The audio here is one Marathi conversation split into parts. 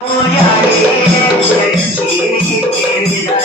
我要天天吃天天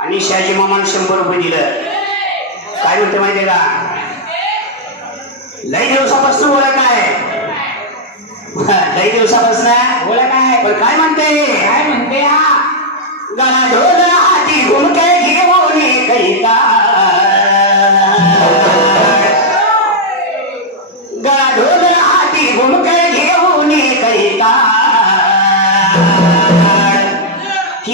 आणि शहाजी मामाने शंभर रुपये दिलं. काय म्हणते माहितीये का? लई दिवसापासून बोला काय लई दिवसापासून बोला काय पण काय म्हणते? काय म्हणते हा? गळा ढोल हाती घुमके.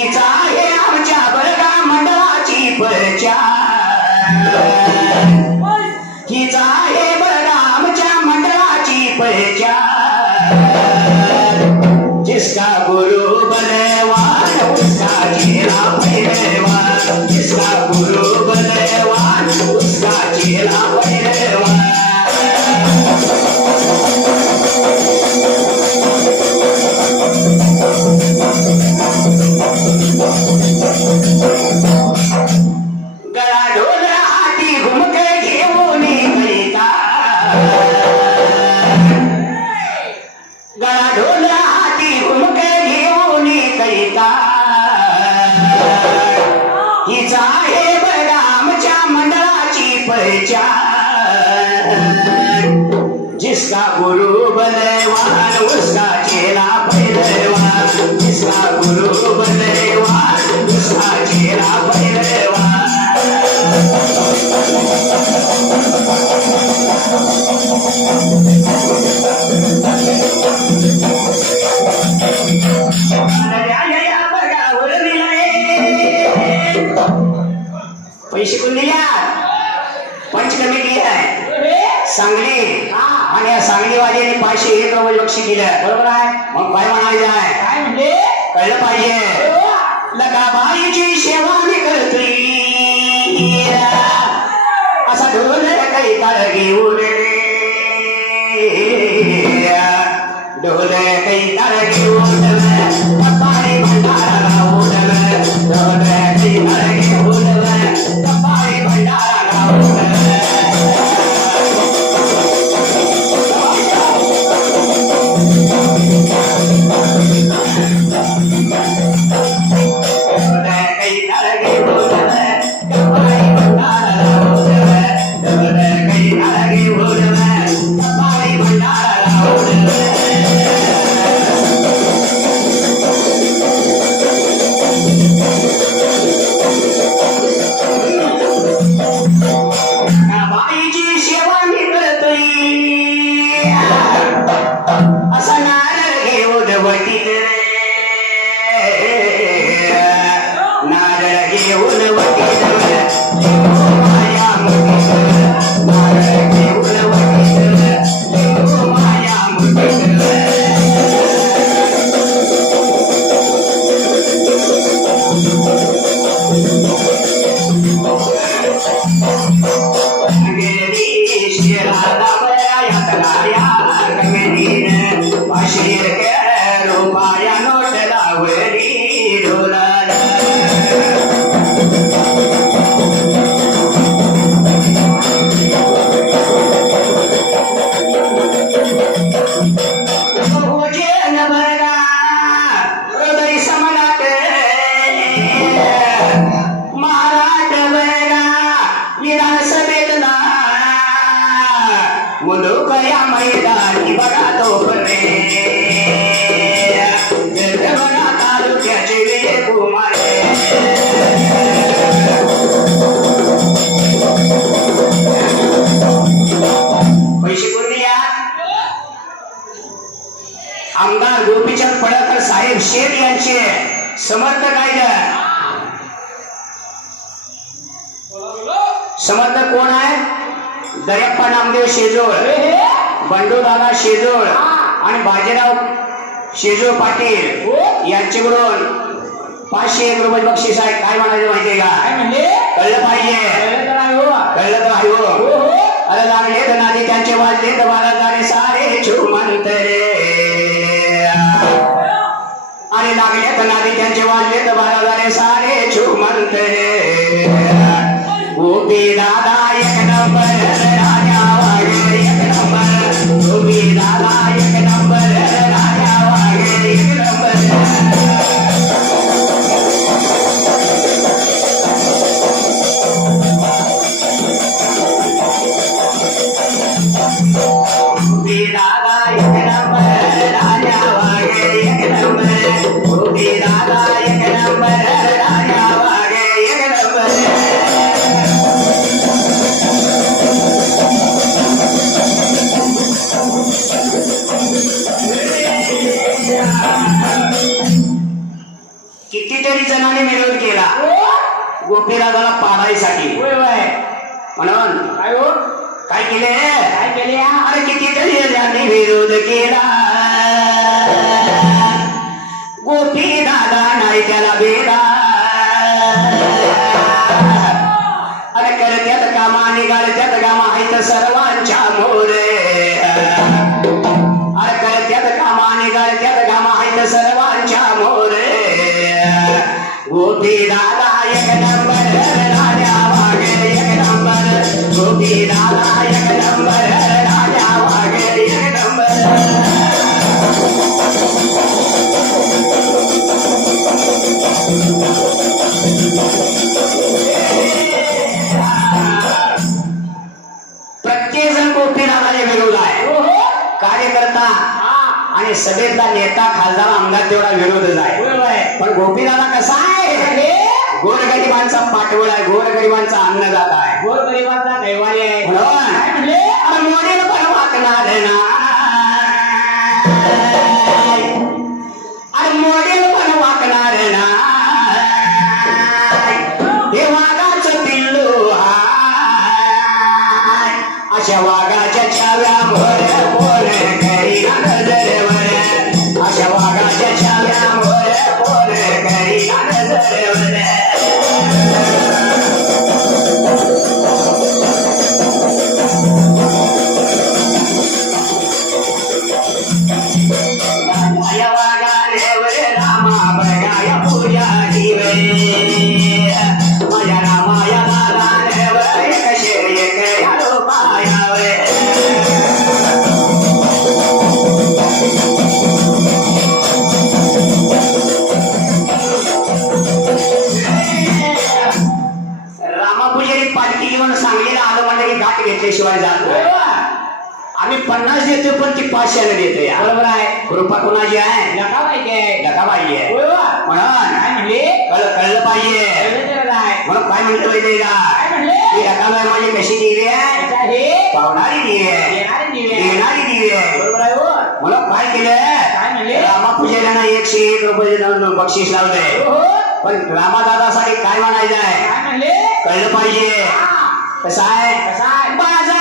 हिचा आहे आमच्या बळगा मंडळाची प्रचार. हिचा आहे आमच्या मंडळाची प्रचार. जिसका गुरु बलवान उसका चेला पहलवान जिसका गुरु पैसे कोण दिल्या. पंच कमिटी आहे सांगली. आणि या सांगलीवाल्याने पाचशे एक रुपये बक्षीस दिलं. बरोबर आहे? मग काय म्हणायचं आहे? काय म्हणते कळलं पाहिजे. लकाबाईची सेवा मी करतोय. असा ढोल काही काळ घेऊन ढोल काही काळ घेऊन कपाळी भंडारा लावून ढोल काही काळ आमदार गोपीचंद पडळकर साहेब शेठ यांचे. समर्थ आहेत समर्थ कोण आहे? दयप्पा नामदेव शेजोळ. बंडू दादा शेजोळ. आणि बाजीराव शेजोळ पाटील यांच्याकडून पाचशे एक रुपये बक्षीस आहे. काय म्हणायचं माहितीये का? कळलं पाहिजे. कळलं तर आहे हो. अरे लागले तर नादी त्यांचे वाजले तर मला जाणे सारे झुमंत रे. अरे लागले तर नादी त्यांचे वाजले तर मला सारे झुमंत रे. गोपी दादा एक नंबर राजा वागे एक नंबर. दादा एक नंबर. कितीतरी जणांनी विरोध केला. गोपीराजाला पाडायसाठी. म्हणून काय केले काय केले अरे कितीतरी जणांनी विरोध केला. गोपी दादा नाही त्याला बेला अरे करत्यात कामा निघालत्यात कामा आहेत सर्वांच्या मोरे. अरे करत्यात कामा निघालत्यात कामा आहेत सर्वांच्या मोरे. गोपी दादा एक नंबर आणि सभेतला नेता खासदार आमदार तेवढा विरोधच आहे. पण गोपीदादा कसा आहे. गोरगरिबांचा पाठवळ आहे गोरगरिबांचा अन्नदाता आहे. गोरगरिबांचा दैवारी आहे. मोडीला पण वाकणार ना? अरे मोडीला पण वाकणार ना? हे वाघाचं पिल्लू हाय. अशा वाघाच्या कृपा कोणाची आहे पाहिजे लगा पाहिजे होय बा. म्हणून काय म्हणले कळलं पाहिजे आहे म्हणून काय माहितीये का काय म्हणले ही रकाबाई माझी कशी दिली आहे पावणारी दिली आहे देणारी दिली आहे बरोबर आहे हो म्हणून काय केलं काय म्हणले रामा पूजेला एकशे एक रुपये बक्षीस लावलंय. पण रामादादासाठी काय म्हणायचं आहे काय म्हणले कळलं पाहिजे. कसं आहे कसा आहे आहे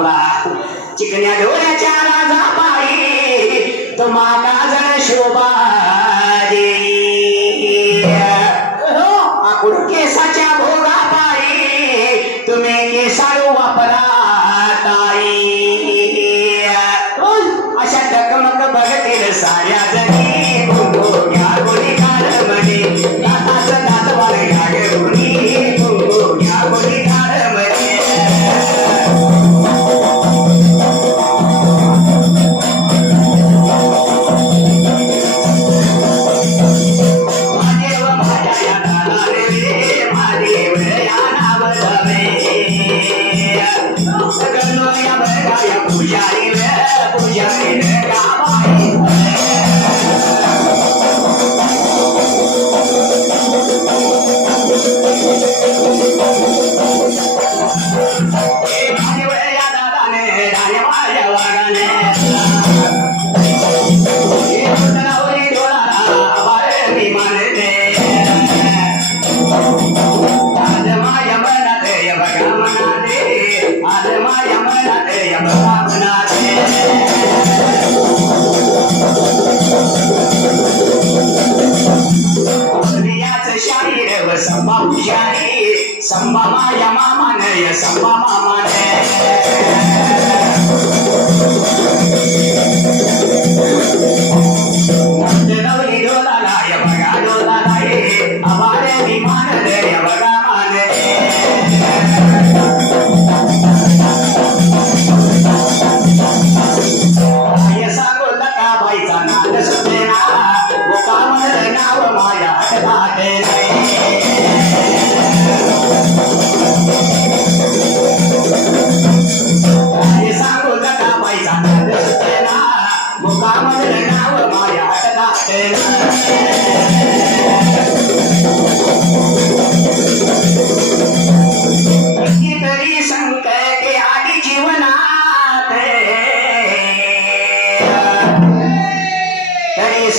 थांबला. चिकण्या डोळ्याच्या राजा पायी तो मागा जण शोभा दे केसाच्या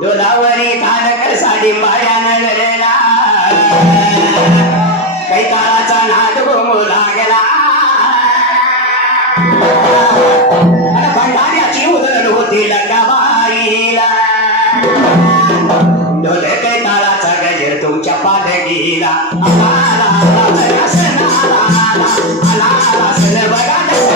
डोलावरी कानकर साडी पायान नळला कैताराचा नाद गोमू लागला भंडाऱ्याची उदळ होती लंगाबाईला डोल कैताराचा गजर तुमच्या पालगीला आला आला आला आला आला आला आला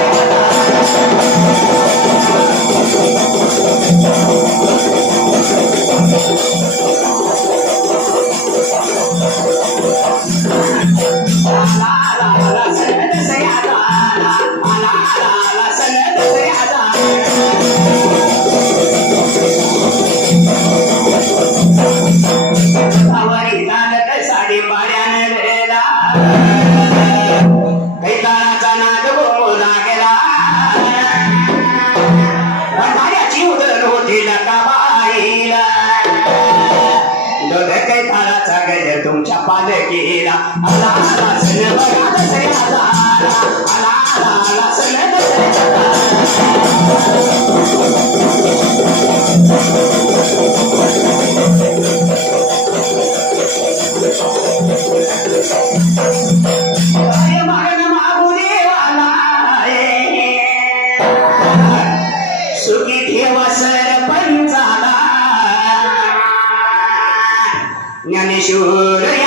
ज्ञानेश्वर